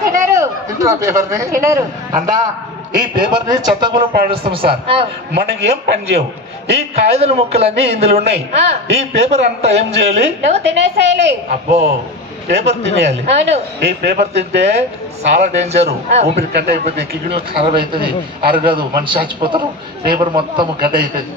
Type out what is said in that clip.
తింటారా పేపర్ ని అన్నా ఈ పేపర్ ని చెత్తగులు పాటిస్తాం సార్ మనకి ఏం పని చేయవు ఈ కాగితాల ముక్కలన్నీ ఇందులో ఉన్నాయి ఈ పేపర్ అంతా ఏం చేయాలి నువ్వు తినేసేయాలి అబ్బో పేపర్ తినేయాలి ఈ పేపర్ తింటే చాలా డేంజర్ ఊపిరి గడ్డ అయిపోతుంది కిడ్నీలు ఖరాబ్ అవుతుంది అరగదు మనిషి చచ్చిపోతారు పేపర్ మొత్తం గడ్డ అవుతుంది